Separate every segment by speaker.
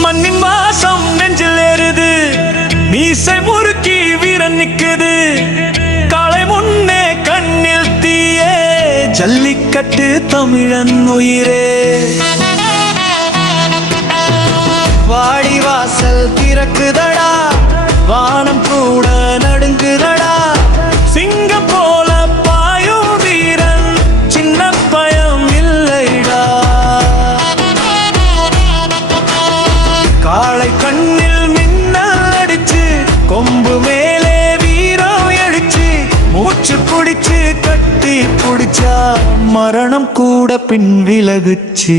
Speaker 1: மண்ணின் வாசம் நெஞ்சில் ஏறுது. மீசை முறுக்கி வீரன் நிக்குது. காலை முன்னே கண்ணில் தீயே. ஜல்லிக்கட்டு தமிழன் உயிரே. வாடி வாசல் திறக்குதடா. வானம் கூட நாளை கண்ணில் மின்னல் அடிச்சு கொம்பு மேலே வீரம் அடிச்சு மூச்சு குடிச்சு கட்டி புடிச்சா மரணம் கூட பின் விலகுச்சு.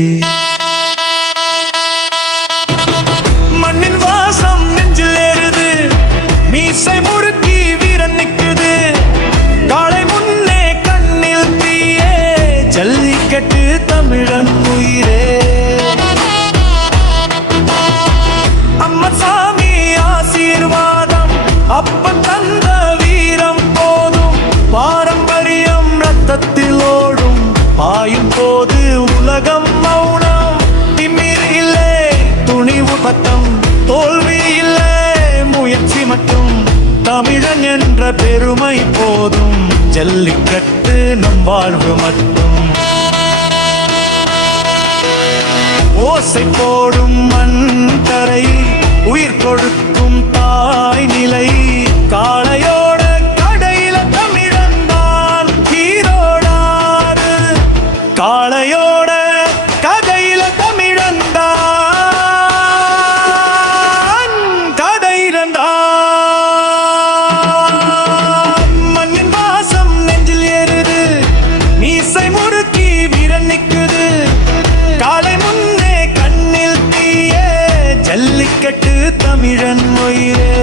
Speaker 1: பெருமை போதும். ஜல்லிக்கட்டு நம் வாழ்வு மட்டும். ஓசை போடும் மண் தரை உயிர் கொடுக்கும் தாய் நிலை. ஜல்லிக்கட்டு தமிழன் உயிரே.